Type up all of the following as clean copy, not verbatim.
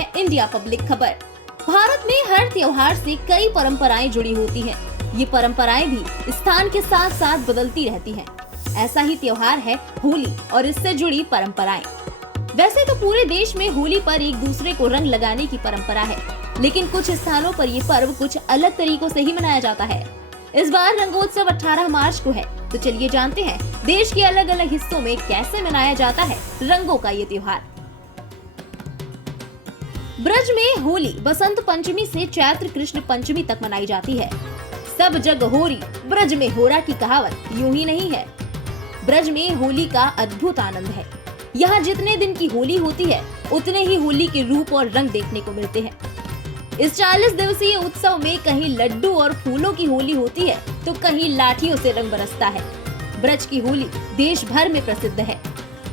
हैं India public खबर। भारत में हर त्योहार से कई परंपराएं जुड़ी होती हैं। ये परंपराएं भी स्थान के साथ साथ बदलती रहती हैं। ऐसा ही त्योहार है होली और इससे जुड़ी परंपराएं। वैसे तो पूरे देश में होली पर एक दूसरे को रंग लगाने की परंपरा है, लेकिन कुछ स्थानों पर ये पर्व कुछ अलग तरीकों से ही मनाया जाता है। इस बार रंगोत्सव 18 मार्च को है, तो चलिए जानते हैं देश के अलग अलग हिस्सों में कैसे मनाया जाता है रंगों का ये त्योहार। ब्रज में होली बसंत पंचमी से चैत्र कृष्ण पंचमी तक मनाई जाती है। सब जग होरी ब्रज में होरा की कहावत यूं ही नहीं है। ब्रज में होली का अद्भुत आनंद है। यहाँ जितने दिन की होली होती है उतने ही होली के रूप और रंग देखने को मिलते हैं। इस 40 दिवसीय उत्सव में कहीं लड्डू और फूलों की होली होती है तो कहीं लाठियों से रंग बरसता है। ब्रज की होली देश भर में प्रसिद्ध है।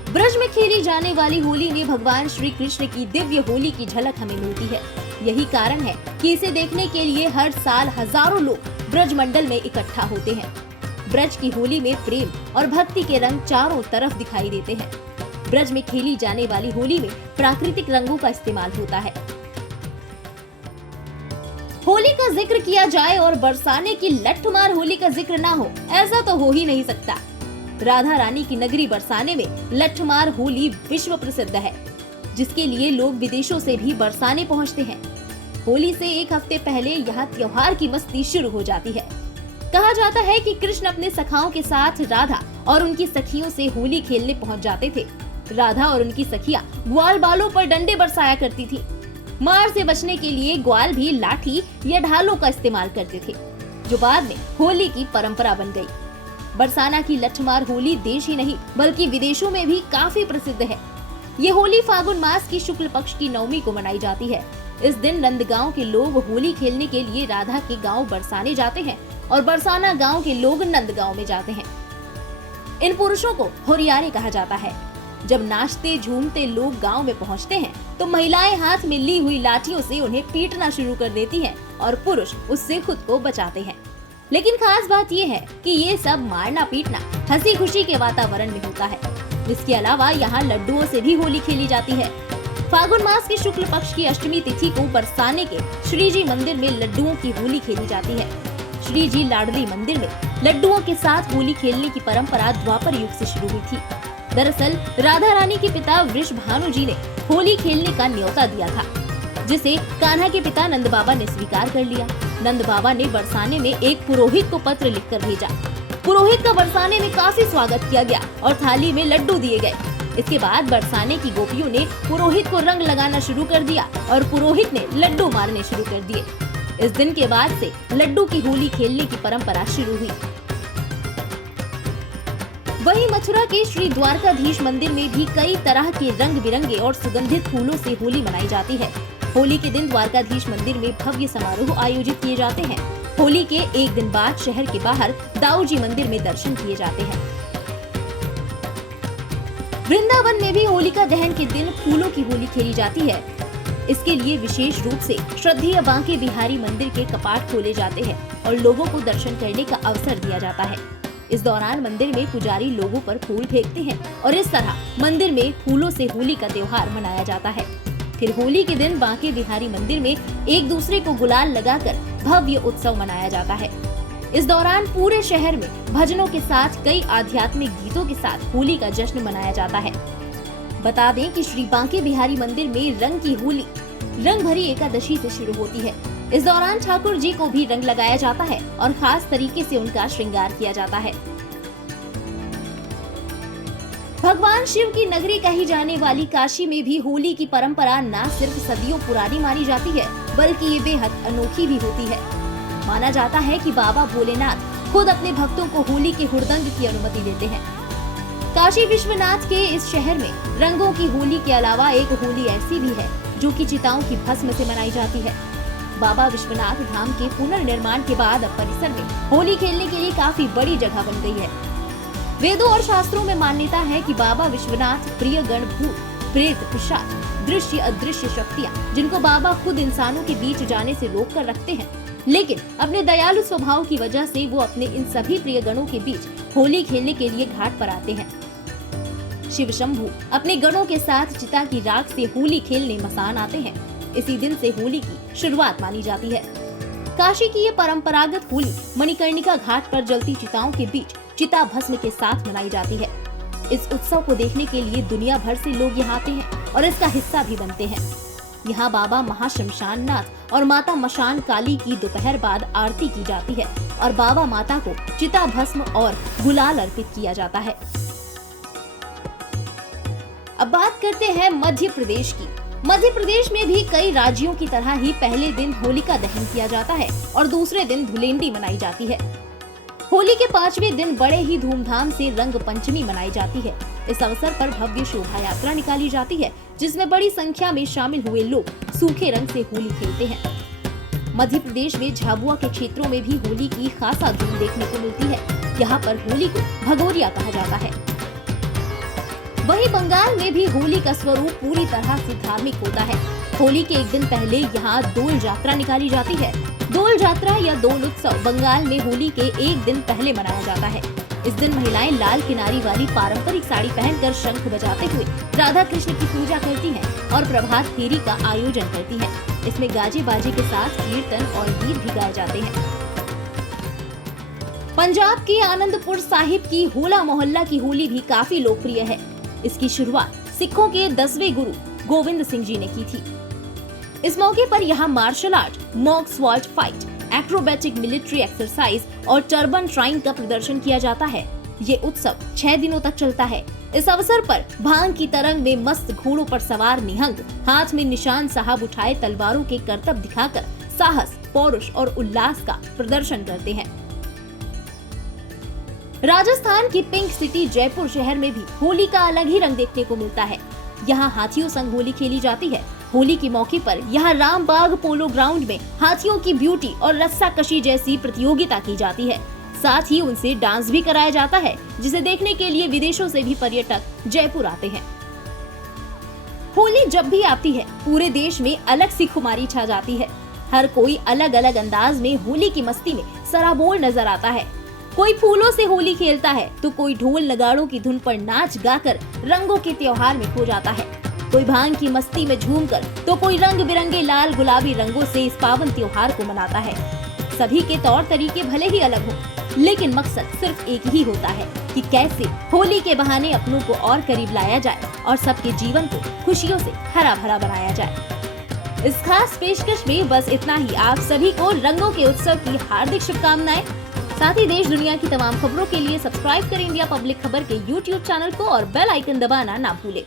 ब्रज में खेली जाने वाली होली में भगवान श्री कृष्ण की दिव्य होली की झलक हमें मिलती है। यही कारण है कि इसे देखने के लिए हर साल हजारों लोग ब्रज मंडल में इकट्ठा होते हैं। ब्रज की होली में प्रेम और भक्ति के रंग चारों तरफ दिखाई देते हैं। ब्रज में खेली जाने वाली होली में प्राकृतिक रंगों का इस्तेमाल होता है। होली का जिक्र किया जाए और बरसाने की लठमार होली का जिक्र ना हो, ऐसा तो हो ही नहीं सकता। राधा रानी की नगरी बरसाने में लठमार होली विश्व प्रसिद्ध है, जिसके लिए लोग विदेशों से भी बरसाने पहुंचते हैं। होली से एक हफ्ते पहले यहाँ त्योहार की मस्ती शुरू हो जाती है। कहा जाता है कि कृष्ण अपने सखाओं के साथ राधा और उनकी सखियों से होली खेलने पहुंच जाते थे। राधा और उनकी सखियां ग्वाल बालों पर डंडे बरसाया करती थी। मार से बचने के लिए ग्वाल भी लाठी या ढालों का इस्तेमाल करते थे, जो बाद में होली की परंपरा बन गई। बरसाना की लठमार होली देश ही नहीं बल्कि विदेशों में भी काफी प्रसिद्ध है। ये होली फागुन मास की शुक्ल पक्ष की नवमी को मनाई जाती है। इस दिन नंदगांव के लोग होली खेलने के लिए राधा के गांव बरसाने जाते हैं और बरसाना गांव के लोग नंदगांव में जाते हैं। इन पुरुषों को होरियारे कहा जाता है। जब नाचते झूमते लोग गांव में पहुंचते हैं तो महिलाएं हाथ में ली हुई लाठियों से उन्हें पीटना शुरू कर देती हैं और पुरुष उससे खुद को बचाते हैं। लेकिन खास बात ये है कि ये सब मारना पीटना हंसी खुशी के वातावरण में होता है। इसके अलावा यहाँ लड्डुओं से भी होली खेली जाती है। फागुन मास की शुक्ल पक्ष की अष्टमी तिथि को बरसाने के श्री जी मंदिर में लड्डुओं की होली खेली जाती है। श्री जी लाडली मंदिर में लड्डुओं के साथ होली खेलने की परंपरा द्वापर युग से शुरू हुई थी। दरअसल राधा रानी के पिता वृषभानु जी ने होली खेलने का न्योता दिया था, जिसे कान्हा के पिता नंद बाबा ने स्वीकार कर लिया। नंद बाबा ने बरसाने में एक पुरोहित को पत्र लिखकर भेजा। पुरोहित का बरसाने में काफी स्वागत किया गया और थाली में लड्डू दिए गए। इसके बाद बरसाने की गोपियों ने पुरोहित को रंग लगाना शुरू कर दिया और पुरोहित ने लड्डू मारने शुरू कर दिए। इस दिन के बाद से लड्डू की होली खेलने की परंपरा शुरू हुई। वहीं मथुरा के श्री द्वारकाधीश मंदिर में भी कई तरह के रंग बिरंगे और सुगंधित फूलों से होली मनाई जाती है। होली के दिन द्वारकाधीश मंदिर में भव्य समारोह आयोजित किए जाते हैं। होली के एक दिन बाद शहर के बाहर दाऊजी मंदिर में दर्शन किए जाते हैं। वृंदावन में भी होलिका दहन के दिन फूलों की होली खेली जाती है। इसके लिए विशेष रूप से श्रद्धेय बांके बिहारी मंदिर के कपाट खोले जाते हैं और लोगों को दर्शन करने का अवसर दिया जाता है। इस दौरान मंदिर में पुजारी लोगों पर फूल फेंकते हैं और इस तरह मंदिर में फूलों से होली का त्योहार मनाया जाता है। फिर होली के दिन बांके बिहारी मंदिर में एक दूसरे को गुलाल लगाकर भव्य उत्सव मनाया जाता है। इस दौरान पूरे शहर में भजनों के साथ कई आध्यात्मिक गीतों के साथ होली का जश्न मनाया जाता है। बता दें कि श्री बांके बिहारी मंदिर में रंग की होली रंग भरी एकादशी से शुरू होती है। इस दौरान ठाकुर जी को भी रंग लगाया जाता है और खास तरीके से उनका श्रृंगार किया जाता है। भगवान शिव की नगरी कही जाने वाली काशी में भी होली की परंपरा न सिर्फ सदियों पुरानी मानी जाती है बल्कि ये बेहद अनोखी भी होती है। माना जाता है कि बाबा भोलेनाथ खुद अपने भक्तों को होली के हुड़दंग की अनुमति देते हैं। काशी विश्वनाथ के इस शहर में रंगों की होली के अलावा एक होली ऐसी भी है जो कि चिताओं की भस्म से मनाई जाती है। बाबा विश्वनाथ धाम के पुनर्निर्माण के बाद अब परिसर में होली खेलने के लिए काफी बड़ी जगह बन गई है। वेदों और शास्त्रों में मान्यता है कि बाबा विश्वनाथ प्रिय गण भूत प्रेत पिशाच दृश्य अदृश्य शक्तियाँ जिनको बाबा खुद इंसानों के बीच जाने से रोक कर रखते हैं, लेकिन अपने दयालु स्वभाव की वजह से वो अपने इन सभी प्रिय गणों के बीच होली खेलने के लिए घाट पर आते हैं। शिव शंभू अपने गणों के साथ चिता की राख से होली खेलने मसान आते हैं। इसी दिन से होली की शुरुआत मानी जाती है। काशी की ये परंपरागत होली मणिकर्णिका घाट पर जलती चिताओं के बीच चिता भस्म के साथ मनाई जाती है। इस उत्सव को देखने के लिए दुनिया भर से लोग यहाँ आते हैं और इसका हिस्सा भी बनते हैं। यहाँ बाबा महाशमशान नाथ और माता मशान काली की दोपहर बाद आरती की जाती है और बाबा माता को चिता भस्म और गुलाल अर्पित किया जाता है। अब बात करते हैं मध्य प्रदेश की। मध्य प्रदेश में भी कई राज्यों की तरह ही पहले दिन होलिका दहन किया जाता है और दूसरे दिन धुलेंडी मनाई जाती है। होली के 5वें दिन बड़े ही धूमधाम से रंग पंचमी मनाई जाती है। इस अवसर पर भव्य शोभा यात्रा निकाली जाती है, जिसमें बड़ी संख्या में शामिल हुए लोग सूखे रंग से होली खेलते हैं। मध्य प्रदेश में झाबुआ के क्षेत्रों में भी होली की खासा धूम देखने को मिलती है। यहाँ पर होली को भगोरिया कहा जाता है। वहीं बंगाल में भी होली का स्वरूप पूरी तरह से धार्मिक होता है। होली के एक दिन पहले यहाँ दोल यात्रा निकाली जाती है। दोल यात्रा या दोल उत्सव बंगाल में होली के एक दिन पहले मनाया जाता है। इस दिन महिलाएं लाल किनारी वाली पारंपरिक साड़ी पहनकर शंख बजाते हुए राधा कृष्ण की पूजा करती हैं और प्रभात फेरी का आयोजन करती हैं। इसमें गाजे बाजे के साथ कीर्तन और गीत भी गाए जाते हैं। पंजाब के आनंदपुर साहिब की होला मोहल्ला की होली भी काफी लोकप्रिय है। इसकी शुरुआत सिखों के 10वें गुरु गोविंद सिंह जी ने की थी। इस मौके पर यहाँ martial art, mock sword fight, acrobatic military exercise और टर्बन ट्राइंग का प्रदर्शन किया जाता है। ये उत्सव 6 दिनों तक चलता है। इस अवसर पर भांग की तरंग में मस्त घोड़ों पर सवार निहंग हाथ में निशान साहब उठाए तलवारों के करतब दिखाकर साहस, पौरुष और उल्लास का प्रदर्शन करते हैं। राजस्थान की पिंक सिटी जयपुर शहर में भी होली का अलग ही रंग देखने को मिलता है। यहाँ हाथियों संग होली खेली जाती है। होली के मौके पर यहाँ रामबाग पोलो ग्राउंड में हाथियों की ब्यूटी और रस्सा कशी जैसी प्रतियोगिता की जाती है। साथ ही उनसे डांस भी कराया जाता है, जिसे देखने के लिए विदेशों से भी पर्यटक जयपुर आते हैं। होली जब भी आती है पूरे देश में अलग सी खुमारी छा जाती है। हर कोई अलग अलग अंदाज में होली की मस्ती में सराबोर नजर आता है। कोई फूलों से होली खेलता है तो कोई ढोल नगाड़ों की धुन पर नाच गाकर रंगों के त्योहार में खो जाता है। कोई भांग की मस्ती में झूमकर तो कोई रंग बिरंगे लाल गुलाबी रंगों से इस पावन त्योहार को मनाता है। सभी के तौर तरीके भले ही अलग हों, लेकिन मकसद सिर्फ एक ही होता है कि कैसे होली के बहाने अपनों को और करीब लाया जाए और सबके जीवन को खुशियों से हरा भरा बनाया जाए। इस खास पेशकश में बस इतना ही। आप सभी को रंगों के उत्सव की हार्दिक शुभकामनाएं। साथ ही देश दुनिया की तमाम खबरों के लिए सब्सक्राइब करें इंडिया पब्लिक खबर के YouTube चैनल को और बेल आइकन दबाना ना भूलें।